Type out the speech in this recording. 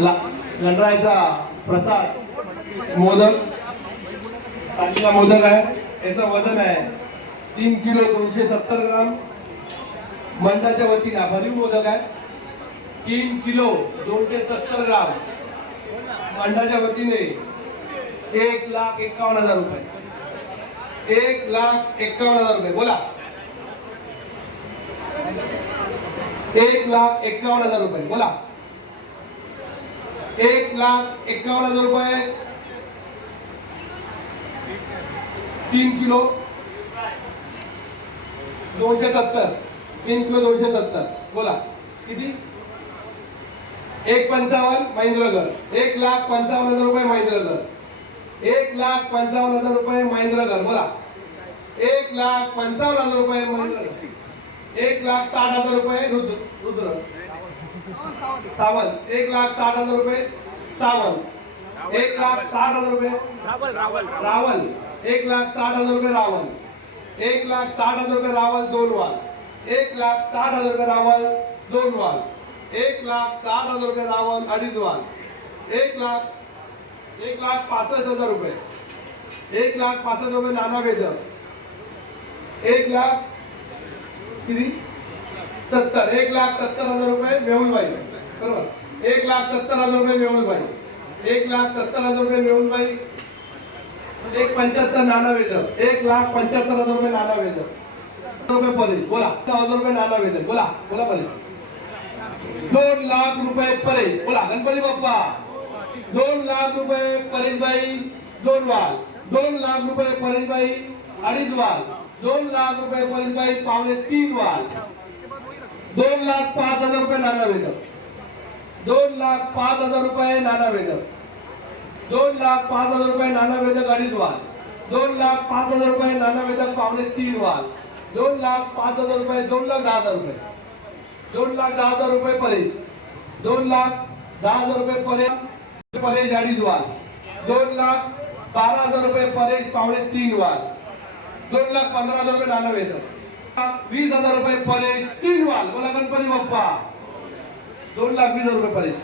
गणरायाचा प्रसाद मोदक. साधीला मोदक आहे. याचं वजन आहे तीन किलो दोनशे सत्तर ग्राम. मंडळाच्या वतीने भरीव मोदक आहे. तीन किलो दोनशे सत्तर ग्राम. मंडळाच्या वतीने एक लाख एकावन्न हजार रुपये. एक लाख एकावन्न हजार रुपये. बोला. एक लाख एकावन्न हजार रुपये. बोला. एक लाख एकावन्न हजार रुपये. तीन किलो. दोनशे सत्तर. तीन किलो दोनशे सत्तर. बोला. किती? एक पंचावन्न महेंद्रगड एक लाख पंचावन्न हजार रुपये महेंद्रगड एक लाख पंचावन्न हजार रुपये महेंद्रगड बोला. एक लाख पंचावन्न हजार रुपये महेंद्रगड एक लाख साठ हजार रुपये रुद्र रुद्र सावंत एक लाख साठ हजार रुपये. सावंत एक लाख साठ हजार रुपये. रावल एक लाख साठ हजार रुपये रावल. एक लाख साठ हजार रुपये रावल दोन वाल एक लाख साठ हजार रुपये रावल दोन वाल एक लाख साठ हजार रुपये रावल अडीच वाल एक लाख एक लाख पासष्ट हजार रुपये. एक लाख पासष्ट रुपये नाना वेदर एक लाख किती? सत्तर एक लाख सत्तर हजार रुपये मेहुलबाई बरोबर? एक लाख सत्तर हजार रुपये मेहुलबाई एक लाख सत्तर हजार रुपये मेहुलबाई म्हणजे एक पंच्याहत्तर नाना वेदक एक लाख पंच्याहत्तर हजार रुपये नाना वेदक रुपये परेश बोला. हजार रुपये नाना वेदक बोला. बोला परेश दोन लाख रुपये परेश. बोला. गणपती बाप्पा. दोन लाख रुपये परेशबाई दोन वाल दोन लाख रुपये परेशबाई अडीच वाल दोन लाख रुपये परेशबाई पावणे तीन वाल दोन लाख पाच हजार रुपये नाना वेदक दोन लाख पाच हजार रुपये नाना वेदक दोन लाख पाच हजार रुपये नाना वेदक अडीच वाल दोन लाख पाच हजार रुपये नाना वेदक पावणे तीन वाल दोन लाख पाच हजार रुपये दोन लाख दहा हजार रुपये दोन लाख दहा हजार रुपये परेश दोन लाख दहा हजार रुपये परेश परेश अडीच वाल दोन लाख बारा हजार रुपये परेश पावणे तीन वाल दोन लाख पंधरा हजार रुपये नाना वेदक वीस हजार रुपये पॉलिश तीन वाल. बोला गणपती बाप्पा. दोन लाख वीस हजार रुपये परेश